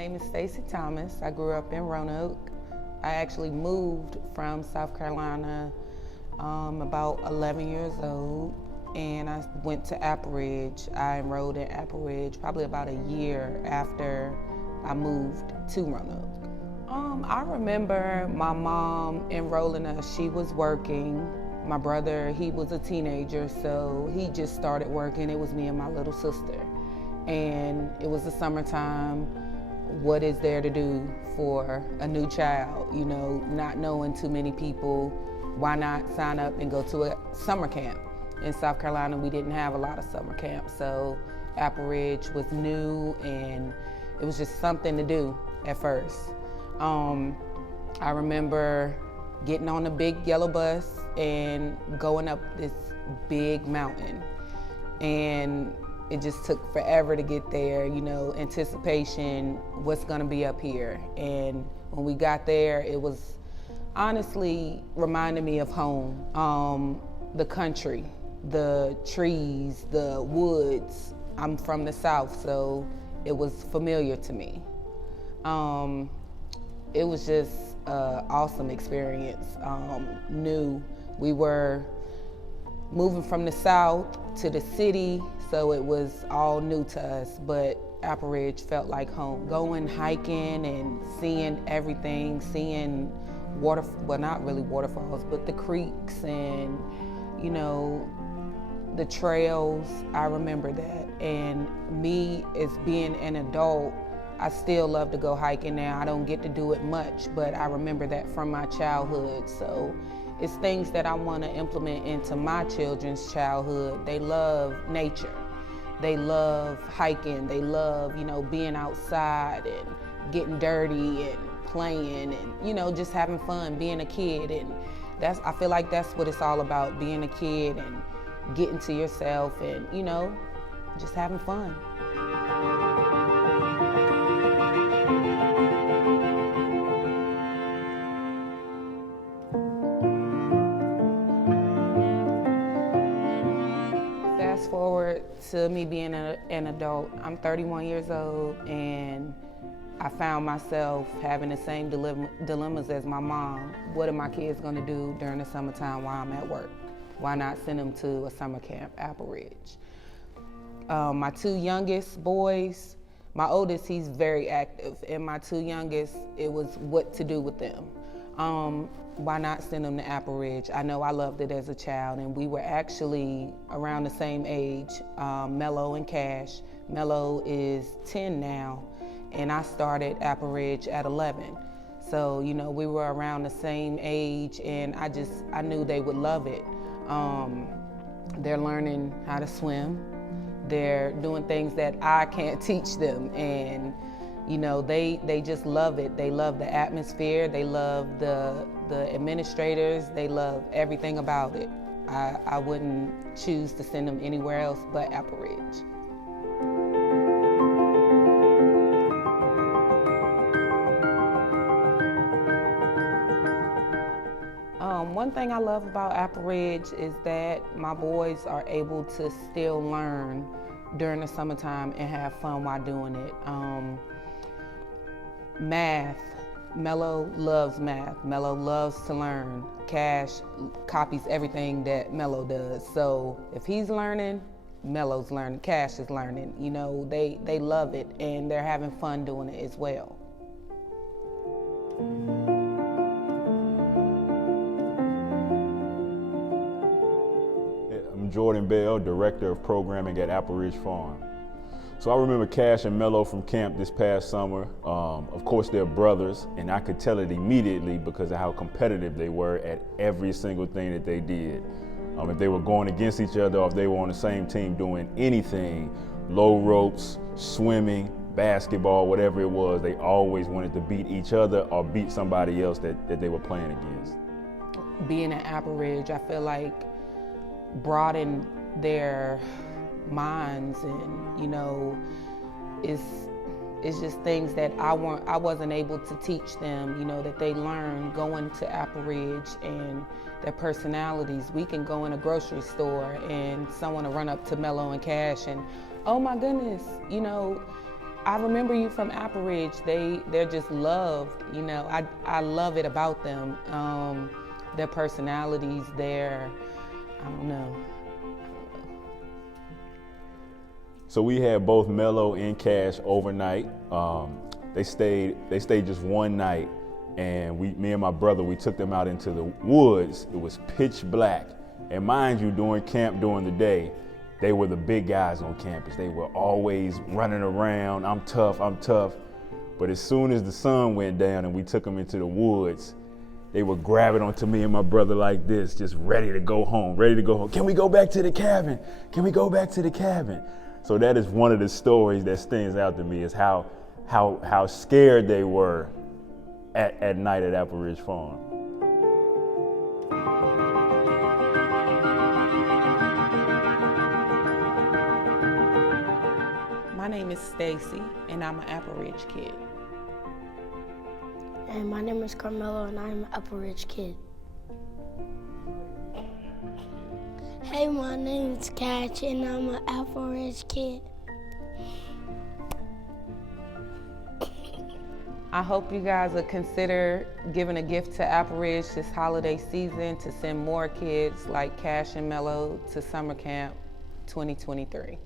name is Stacey Thomas. I grew up in Roanoke. I actually moved from South Carolina about 11 years old, and I went to Apple Ridge. I enrolled in Apple Ridge probably about a year after I moved to Roanoke. I remember my mom enrolling us. She was working. My brother, he was a teenager, so he just started working. It was me and my little sister. And it was the summertime. What is there to do for a new child? You know, not knowing too many people, why not sign up and go to a summer camp? In South Carolina, we didn't have a lot of summer camps, so Apple Ridge was new and it was just something to do at first. I remember getting on a big yellow bus and going up this big mountain. And it just took forever to get there, you know, anticipation, what's gonna be up here. And when we got there, it was honestly reminded me of home. The country, the trees, the woods. I'm from the South, so it was familiar to me. It was just an awesome experience, new. We were moving from the South to the city, so it was all new to us, but Apple Ridge felt like home. Going hiking and seeing everything, seeing well, not really waterfalls, but the creeks and, you know, the trails, I remember that. And me as being an adult, I still love to go hiking now. I don't get to do it much, but I remember that from my childhood. So it's things that I want to implement into my children's childhood. They love nature. They love hiking. They love, you know, being outside and getting dirty and playing and, you know, just having fun, being a kid. And I feel like that's what it's all about, being a kid and getting to yourself and, you know, just having fun. Fast forward to me being an adult. I'm 31 years old and I found myself having the same dilemmas as my mom. What are my kids gonna do during the summertime while I'm at work? Why not send them to a summer camp, Apple Ridge? My two youngest boys, my oldest, he's very active, and my two youngest, it was what to do with them. Why not send them to Apple Ridge? I know I loved it as a child, and we were actually around the same age, Mello and Cash. Mello is 10 now, and I started Apple Ridge at 11. So, you know, we were around the same age, and I knew they would love it. They're learning how to swim. They're doing things that I can't teach them, and you know, they just love it. They love the atmosphere. They love the administrators. They love everything about it. I wouldn't choose to send them anywhere else but Apple Ridge. One thing I love about Apple Ridge is that my boys are able to still learn during the summertime and have fun while doing it. Math, Mello loves math. Mello loves to learn. Cash copies everything that Mello does. So if he's learning, Mello's learning, Cash is learning. You know, they love it and they're having fun doing it as well. I'm Jordan Bell, Director of Programming at Apple Ridge Farm. So I remember Cash and Mello from camp this past summer. Of course, they're brothers, and I could tell it immediately because of how competitive they were at every single thing that they did. If they were going against each other or if they were on the same team doing anything, low ropes, swimming, basketball, whatever it was, they always wanted to beat each other or beat somebody else that they were playing against. Being at Apple Ridge, I feel like broadened their minds, and you know, it's just things that I wasn't able to teach them, you know, that they learn going to Apple Ridge, and their personalities. We can go in a grocery store and someone will run up to Mello and Cash and, oh my goodness, you know, I remember you from Apple Ridge. They're just loved, you know. I love it about them. Their personalities, I don't know. So we had both Melo and Cash overnight. They stayed just one night, and me and my brother, we took them out into the woods. It was pitch black. And mind you, during camp during the day, they were the big guys on campus. They were always running around, I'm tough. But as soon as the sun went down and we took them into the woods, they were grabbing onto me and my brother like this, just ready to go home. Can we go back to the cabin? So that is one of the stories that stands out to me, is how scared they were at night at Apple Ridge Farm. My name is Stacy, and I'm an Apple Ridge kid. And my name is Carmelo, and I'm an Apple Ridge kid. Hey, my name is Cash, and I'm an Apple Ridge kid. I hope you guys will consider giving a gift to Apple Ridge this holiday season to send more kids like Cash and Melo to summer camp 2023.